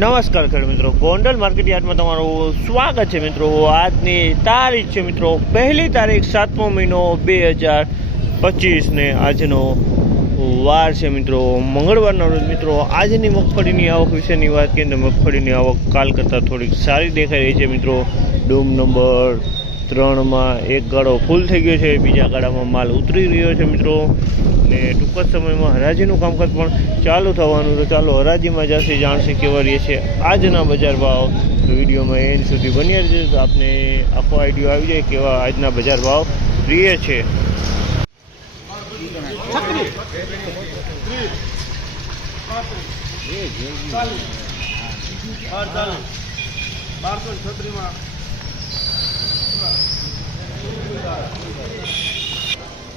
નમસ્કાર ખેડૂત મિત્રો, ગોંડલ માર્કેટ યાર્ડમાં તમારું સ્વાગત છે મિત્રો। આજની તારીખ છે મિત્રો 1 તારીખ 7મો મહિનો 2025 ને આજનો વાર છે મિત્રો મંગળવારના રોજ મિત્રો। આજની મગફળીની આવક વિશેની વાત કરીએ તો મગફળીની આવક કાલ કરતાં થોડીક સારી દેખાઈ રહી છે મિત્રો। ડૂમ નંબર 3માં એક ગાળો ફૂલ થઈ ગયો છે, બીજા ગાળામાં માલ ઉતરી રહ્યો છે મિત્રો। ને ટૂંક જ સમયમાં હરાજીનું કામકાજ પણ ચાલુ થવાનું, તો ચાલો હરાજીમાં જશે જાણશે કેવા રહે છે આજના બજાર ભાવ। તો વિડીયોમાં એન્ડ સુધી બન્યા રહેજો તો આપને આખો આઈડિયો આવી જાય કેવા આજના બજાર ભાવ રહે છે।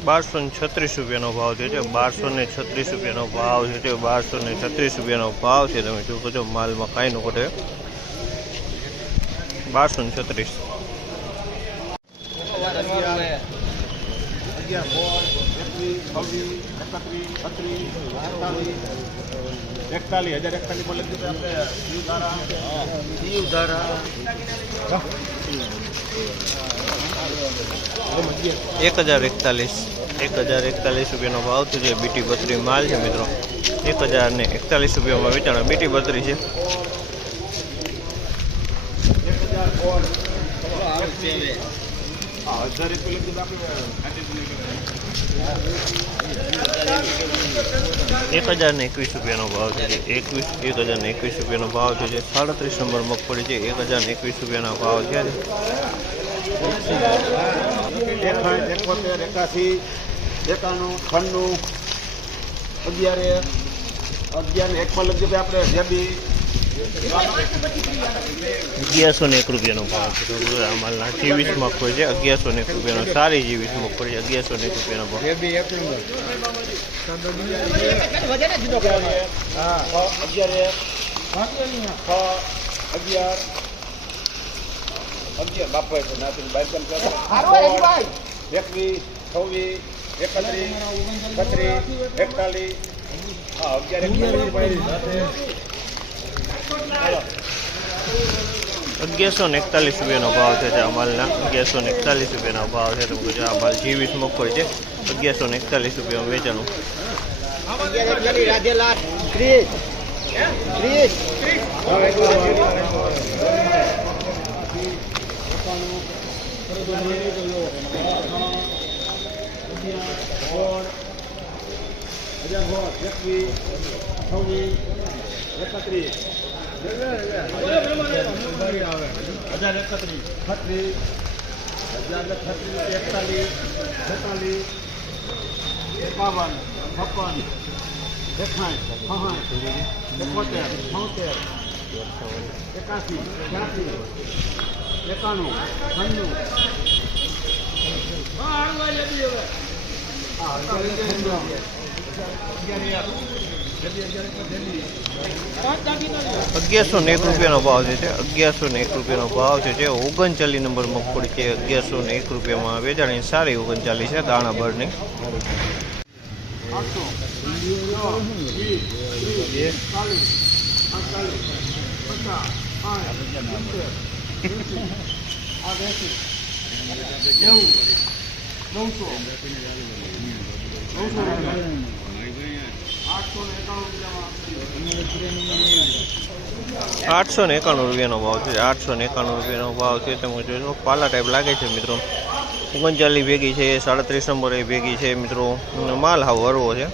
₹1236 ભાવ છે, 1236 ભાવ છે, 1236 ભાવ છે। તમે જોવો છો માલમાં કાંઈ ન ઘટે, 1236। ₹1041 ભાવ છે। બીટી 32 માલ છે મિત્રો, ₹1041 વેચાણ। બીટી 32 છે। ₹1021 ભાવ છે, ₹1021 ભાવ છે। 37 નંબર મગફળી છે, ₹1021 ભાવ છે। 1101 ભાવ છે। માલના 23 મગફળી છે, 1101 સારી 23 મગફળી, 1101 ભાવ। 1141 ભાવ છે આ માલના, 1141 ભાવ છે। તમે આ માલ 23 મગફળી છે, ₹1141 વેચાણું। ₹1101 ભાવ છે, ₹1101 ભાવ છે। 39 નંબર મગફળી છે, ₹1101 વેચાણી, સારી 39 છે દાણા બળની। ₹891 ભાવ છે, ₹891 ભાવ છે। તમે જોજો પાલા ટાઈપ લાગે છે મિત્રો। 39 ભેગી છે, 37 નંબર એ ભેગી છે મિત્રો। માલ હાવ હરવો છે।